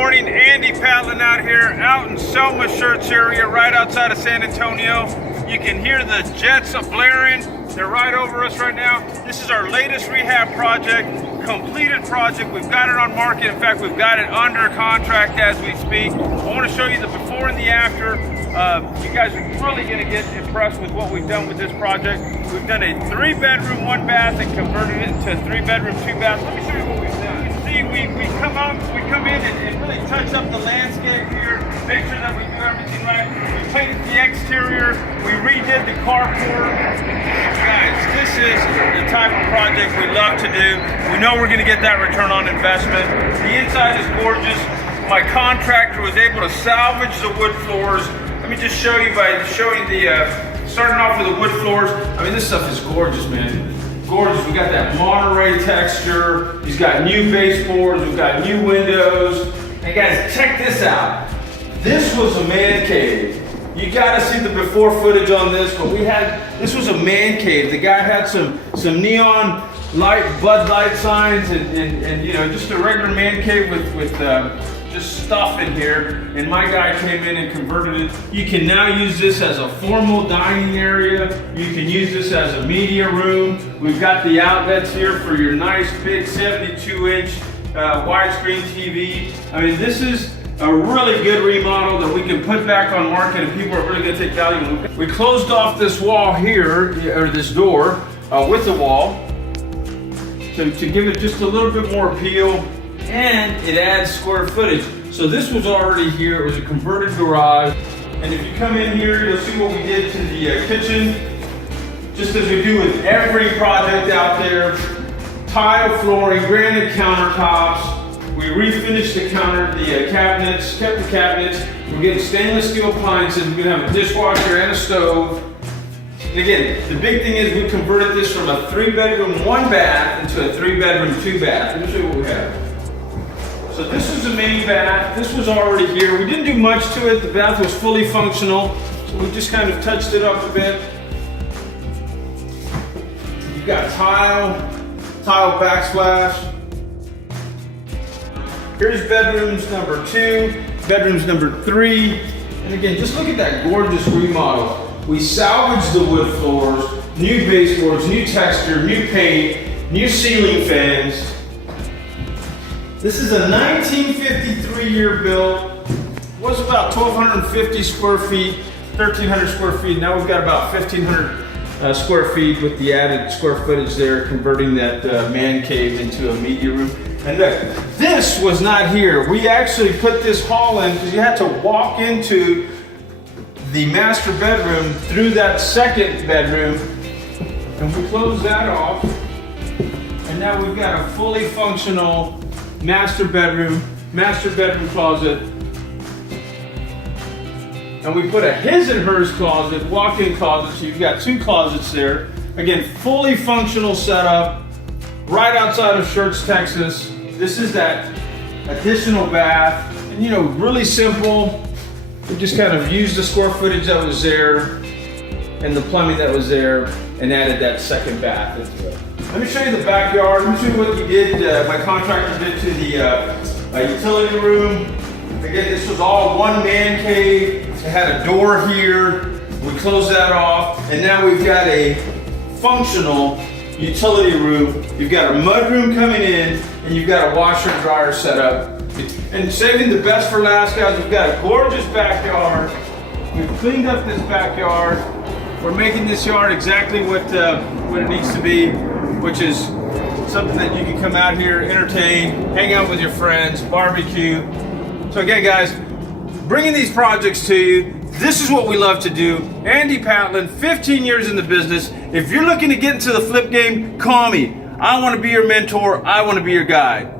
morning. Andy Patlan out here, out in Selma, Schertz area, right outside of San Antonio. You can hear the jets blaring. They're right over us right now. This is our latest rehab project, completed project. We've got it on market. In fact, we've got it under contract as we speak. I want to show you the before and the after. You guys are really going to get impressed with what we've done with this project. We've done a 3-bedroom, 1-bath and converted it into a 3-bedroom, 2-bath. Let me show you what we've done. You see, we come in and really touch up the landscape here, make sure that we do everything right. We painted the exterior, we redid the carport. Guys, this is the type of project we love to do. We know we're going to get that return on investment. The inside is gorgeous. My contractor was able to salvage the wood floors. Let me just show you by showing starting off with the wood floors. I mean, this stuff is gorgeous, man. Gorgeous. We got that Monterey texture. He's got new baseboards. We've got new windows. And guys, check this out. This was a man cave. You gotta see the before footage on this, but this was a man cave. The guy had some neon light Bud Light signs and you know, just a regular man cave with just stuff in here, and my guy came in and converted it. You can now use this as a formal dining area. You can use this as a media room. We've got the outlets here for your nice big 72-inch widescreen TV. I mean, this is a really good remodel that we can put back on market and people are really gonna take value. We closed off this wall here, or this door, with the wall to give it just a little bit more appeal. And it adds square footage. So this was already here. It was a converted garage. And if you come in here, you'll see what we did to the kitchen. Just as we do with every project out there. Tile flooring, granite countertops. We refinished the cabinets, kept the cabinets. We're getting stainless steel appliances. We're gonna have a dishwasher and a stove. And again, the big thing is we converted this from a 3-bedroom, 1-bath into a 3-bedroom, 2-bath. Let me show you what we have. So this is the main bath. This was already here. We didn't do much to it. The bath was fully functional. So we just kind of touched it up a bit. You've got tile backsplash. Here's bedrooms number 2, bedrooms number 3. And again, just look at that gorgeous remodel. We salvaged the wood floors, new baseboards, new texture, new paint, new ceiling fans. This is a 1953 year build. Was about 1,250 square feet, 1,300 square feet. Now we've got about 1,500 square feet with the added square footage there, converting that man cave into a media room. And look, this was not here. We actually put this hall in because you had to walk into the master bedroom through that second bedroom. And we closed that off. And now we've got a fully functional master bedroom closet. And we put a his and hers closet, walk-in closet, so you've got 2 closets there. Again, fully functional setup, right outside of Schertz, Texas. This is that additional bath, and you know, really simple. We just kind of used the square footage that was there and the plumbing that was there and added that second bath into it. Let me show you the backyard. Let me show you what we did, my contractor did to the utility room. Again, this was all one man cave. It had a door here. We closed that off. And now we've got a functional utility room. You've got a mud room coming in and you've got a washer and dryer set up. And saving the best for last, guys, we've got a gorgeous backyard. We've cleaned up this backyard. We're making this yard exactly what it needs to be, which is something that you can come out here, entertain, hang out with your friends, barbecue. So again, guys, bringing these projects to you, this is what we love to do. Andy Patlan, 15 years in the business. If you're looking to get into the flip game, call me. I want to be your mentor. I want to be your guide.